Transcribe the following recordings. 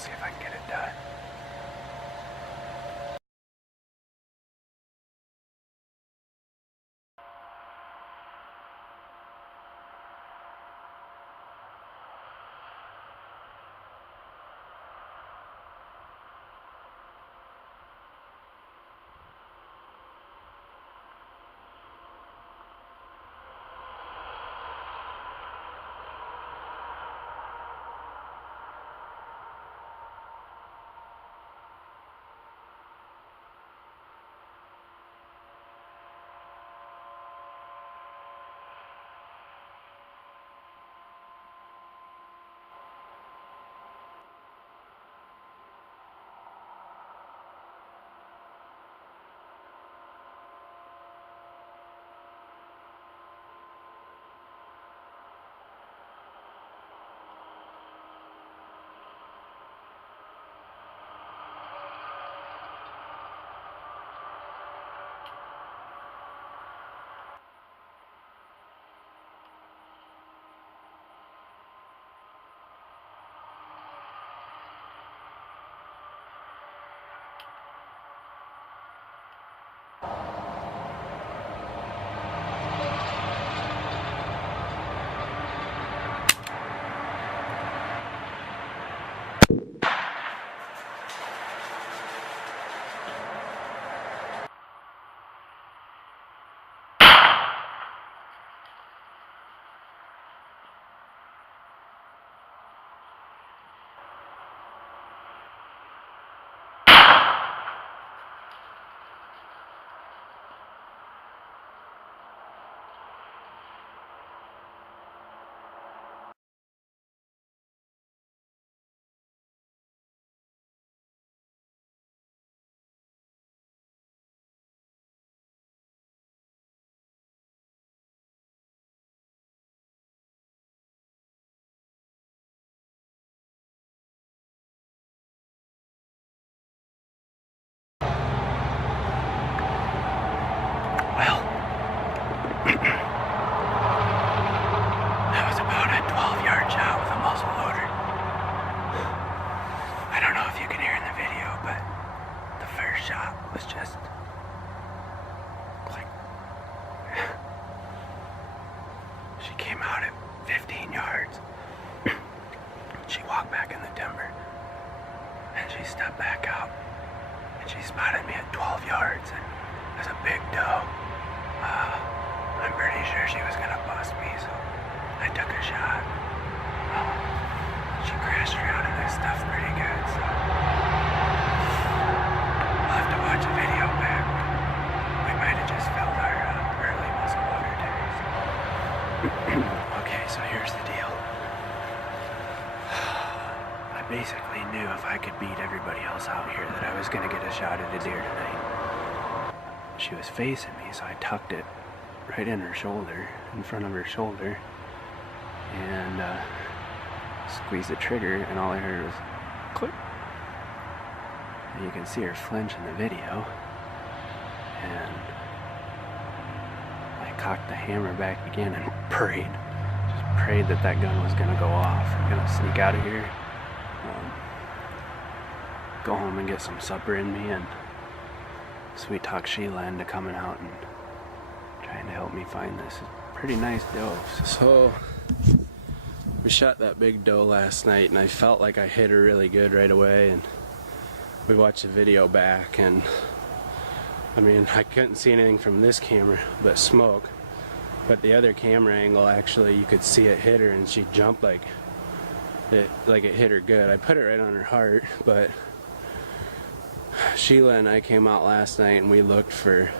see if I can get it done. Well, that was about a 12-yard shot with a muzzle loader. I don't know if you can hear in the video, but the first shot was just like she came out at 15 yards. She walked back in the timber and she stepped back out and she spotted me at 12 yards, and it was a big doe. I'm pretty sure she was gonna bust me, so I took a shot. She crashed around in this stuff pretty good, so I'll have to watch a video back. We might have just filled our early muzzle loader days. Okay, so here's the deal. I basically knew if I could beat everybody else out here that I was gonna get a shot at a deer tonight. She was facing me, so I tucked it right in her shoulder, in front of her shoulder, and squeezed the trigger, and all I heard was click. And you can see her flinch in the video, and I cocked the hammer back again and prayed, just prayed that that gun was gonna go off. I'm gonna sneak out of here, go home and get some supper in me, and sweet talk Sheila into coming out and trying to help me find this pretty nice doe. So we shot that big doe last night, and I felt like I hit her really good right away, and we watched the video back, and I mean, I couldn't see anything from this camera but smoke, but the other camera angle, actually you could see it hit her, and she jumped like it hit her good. I put it right on her heart, but Sheila and I came out last night and we looked for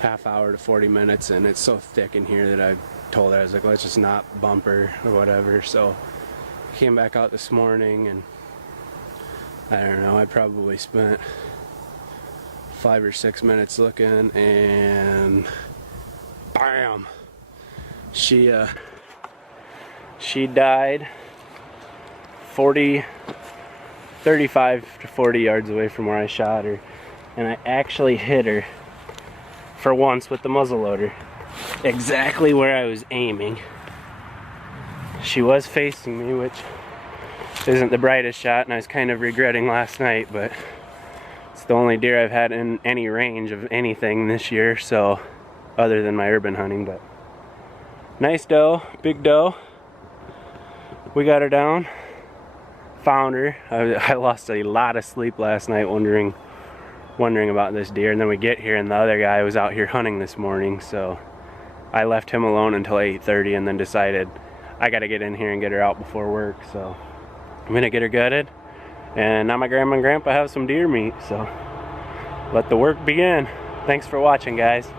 half hour to 40 minutes, and it's so thick in here that I told her, I was like, let's just not bump her or whatever. So I came back out this morning, and I don't know, I probably spent 5 or 6 minutes looking, and bam, she died 35 to 40 yards away from where I shot her, and I actually hit her for once with the muzzleloader exactly where I was aiming. She was facing me, which isn't the brightest shot, and I was kind of regretting last night, but it's the only deer I've had in any range of anything this year, so other than my urban hunting. But nice doe, big doe. We got her down, found her. I lost a lot of sleep last night wondering about this deer, and then we get here and the other guy was out here hunting this morning, so I left him alone until 8:30 and then decided I gotta get in here and get her out before work. So I'm gonna get her gutted, and now my grandma and grandpa have some deer meat, so let the work begin. Thanks for watching, guys.